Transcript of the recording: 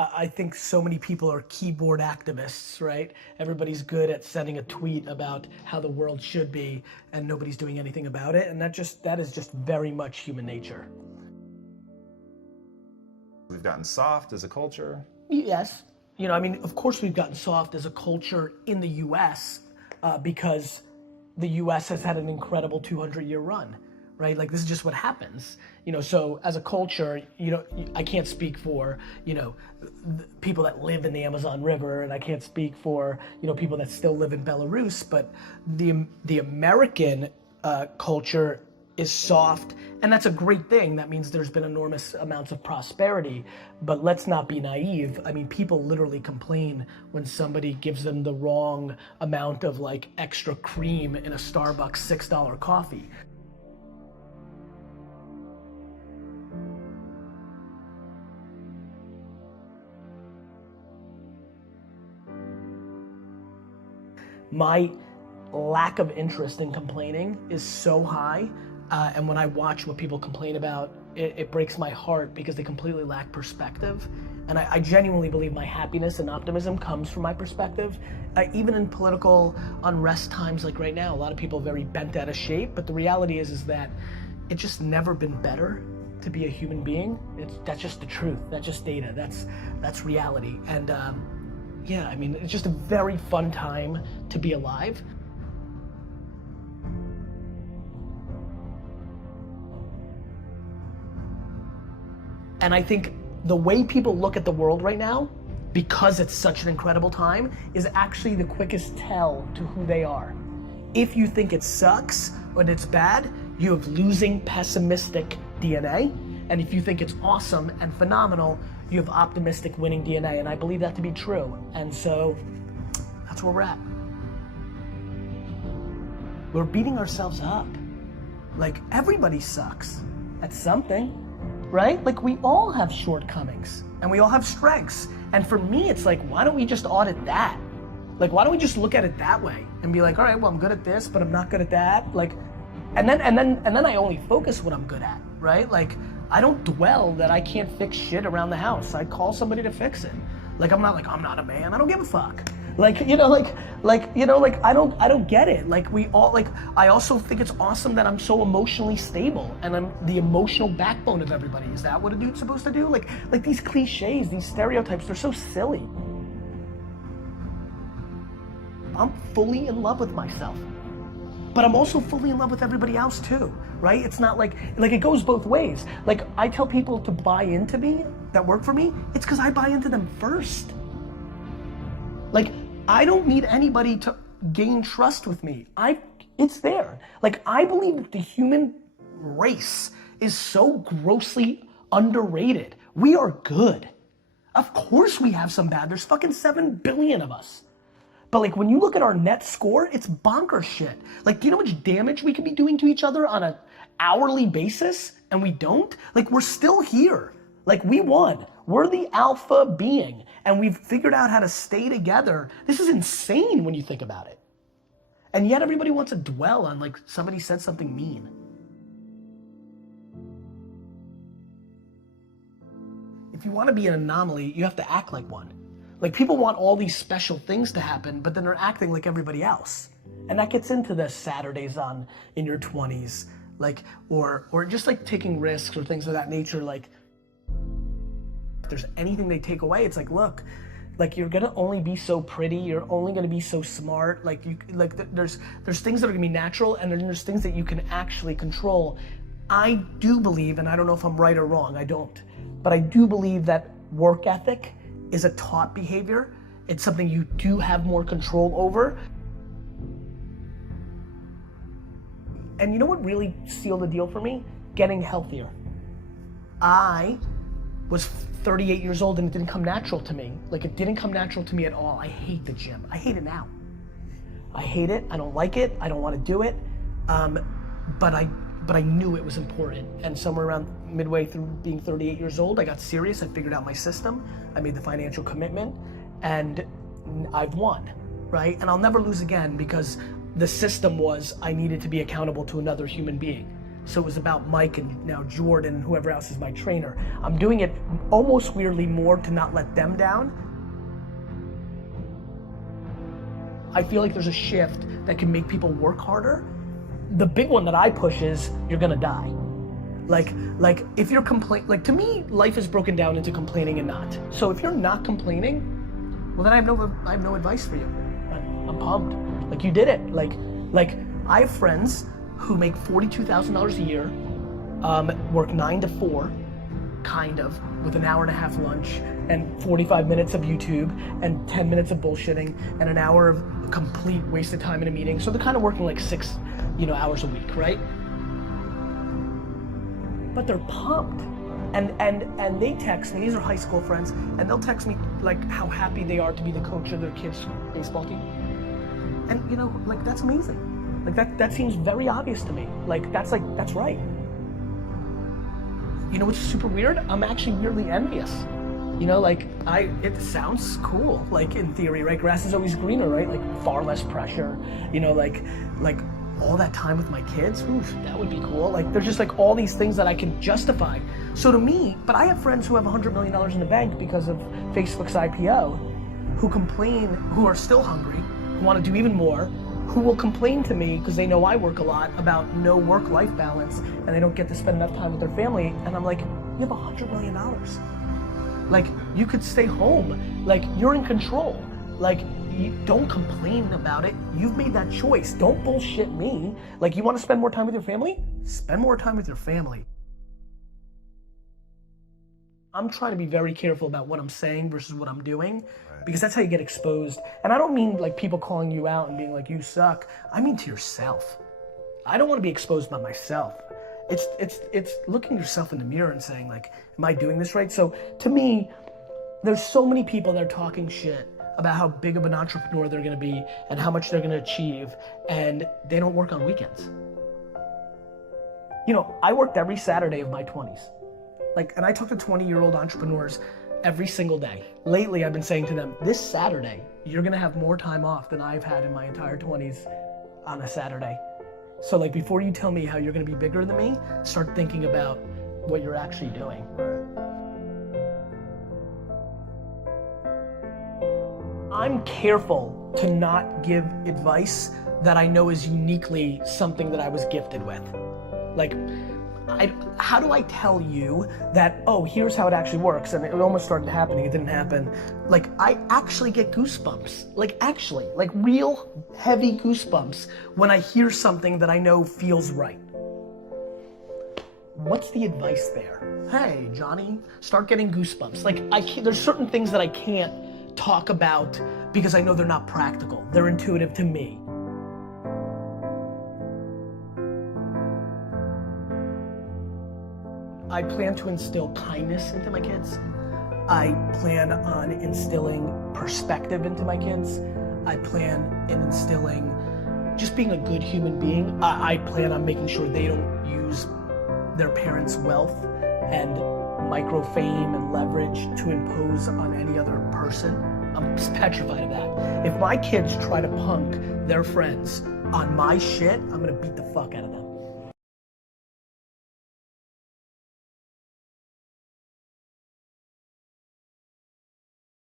I think so many people are keyboard activists, right? Everybody's good at sending a tweet about how the world should be and nobody's doing anything about it. And that is just very much human nature. We've gotten soft as a culture. Yes. You know, I mean, of course we've gotten soft as a culture in the US because the US has had an incredible 200-year run, right? Like this is just what happens. You know, so as a culture, you know, I can't speak for, you know, people that live in the Amazon River, and I can't speak for, you know, people that still live in Belarus, but the American culture is soft, and that's a great thing. That means there's been enormous amounts of prosperity, but let's not be naive. I mean, people literally complain when somebody gives them the wrong amount of like extra cream in a Starbucks $6 coffee. My lack of interest in complaining is so high, and when I watch what people complain about, it breaks my heart because they completely lack perspective. And I genuinely believe my happiness and optimism comes from my perspective. Even in political unrest times like right now, a lot of people are very bent out of shape, but the reality is that it's just never been better to be a human being. That's just the truth, that's just data, that's reality. And yeah, I mean, it's just a very fun time to be alive. And I think the way people look at the world right now, because it's such an incredible time, is actually the quickest tell to who they are. If you think it sucks or it's bad, you have losing, pessimistic DNA. And if you think it's awesome and phenomenal, you have optimistic, winning DNA. And I believe that to be true. And so that's where we're at. We're beating ourselves up. Like, everybody sucks at something, right? Like, we all have shortcomings and we all have strengths. And for me, it's like, why don't we just audit that? Like, why don't we just look at it that way and be like, all right, well, I'm good at this, but I'm not good at that. Like, and then I only focus what I'm good at, right? Like, I don't dwell that I can't fix shit around the house. I call somebody to fix it. Like, I'm not a man, I don't give a fuck. Like, you know, I don't get it. Like, we all, like, I also think it's awesome that I'm so emotionally stable and I'm the emotional backbone of everybody. Is that what a dude's supposed to do? Like these cliches, these stereotypes, they're so silly. I'm fully in love with myself, but I'm also fully in love with everybody else too, right? It's not like it goes both ways. Like, I tell people to buy into me, that work for me, it's because I buy into them first. Like, I don't need anybody to gain trust with me. It's there. Like, I believe that the human race is so grossly underrated. We are good. Of course we have some bad. There's fucking 7 billion of us. But like, when you look at our net score, it's bonker shit. Like, do you know how much damage we could be doing to each other on an hourly basis and we don't? Like, we're still here. Like, we won. We're the alpha being and we've figured out how to stay together. This is insane when you think about it. And yet everybody wants to dwell on like somebody said something mean. If you want to be an anomaly, you have to act like one. Like, people want all these special things to happen, but then they're acting like everybody else. And that gets into the Saturdays in your 20s, like, or just like taking risks or things of that nature. Like, if there's anything they take away, it's like, look, like, you're gonna only be so pretty, you're only gonna be so smart. Like, there's things that are gonna be natural, and then there's things that you can actually control. I do believe, and I don't know if I'm right or wrong, I don't, but I do believe that work ethic is a taught behavior. It's something you do have more control over. And you know what really sealed the deal for me? Getting healthier. I was 38 years old and it didn't come natural to me. Like, it didn't come natural to me at all. I hate the gym. I hate it now. I hate it. I don't like it. I don't want to do it. But I knew it was important. And somewhere around midway through being 38 years old, I got serious. I figured out my system. I made the financial commitment, and I've won, right? And I'll never lose again because the system was I needed to be accountable to another human being. So it was about Mike and now Jordan and whoever else is my trainer. I'm doing it almost weirdly more to not let them down. I feel like there's a shift that can make people work harder. The big one that I push is you're gonna die. Like if you're like to me, life is broken down into complaining and not. So if you're not complaining, well then I have no advice for you. I'm pumped. Like you did it. Like I have friends who make $42,000 a year, work 9 to 4, kind of, with an hour and a half lunch and 45 minutes of YouTube and 10 minutes of bullshitting and an hour of complete waste of time in a meeting. So they're kind of working like 6, hours a week, right? But they're pumped. And they text me, these are high school friends, and they'll text me like how happy they are to be the coach of their kids' baseball team. And like that's amazing. Like that seems very obvious to me. That's right. What's super weird? I'm actually weirdly envious. It sounds cool, like in theory, right? Grass is always greener, right? Like far less pressure, like all that time with my kids, oof, that would be cool. Like there's just like all these things that I can justify. So to me, but I have friends who have $100 million in the bank because of Facebook's IPO, who complain, who are still hungry, who want to do even more, who will complain to me because they know I work a lot about no work-life balance and they don't get to spend enough time with their family. And I'm like, you have $100 million. Like you could stay home. Like you're in control. Like you don't complain about it. You've made that choice. Don't bullshit me. Like you want to spend more time with your family? Spend more time with your family. I'm trying to be very careful about what I'm saying versus what I'm doing, because that's how you get exposed. And I don't mean like people calling you out and being like, you suck. I mean to yourself. I don't want to be exposed by myself. It's looking yourself in the mirror and saying like, am I doing this right? So to me, there's so many people that are talking shit about how big of an entrepreneur they're gonna be and how much they're gonna achieve, and they don't work on weekends. I worked every Saturday of my 20s. And I talk to 20-year-old entrepreneurs every single day. Lately, I've been saying to them, this Saturday, you're gonna have more time off than I've had in my entire 20s on a Saturday. So like before you tell me how you're gonna be bigger than me, start thinking about what you're actually doing. I'm careful to not give advice that I know is uniquely something that I was gifted with. How do I tell you that, oh, here's how it actually works, and it almost started happening, it didn't happen. I actually get goosebumps, like real heavy goosebumps when I hear something that I know feels right. What's the advice there? Hey, Johnny, start getting goosebumps. There's certain things that I can't talk about because I know they're not practical. They're intuitive to me. I plan to instill kindness into my kids. I plan on instilling perspective into my kids. I plan in instilling just being a good human being. I plan on making sure they don't use their parents' wealth and micro fame and leverage to impose on any other person. I'm petrified of that. If my kids try to punk their friends on my shit, I'm gonna beat the fuck out of them.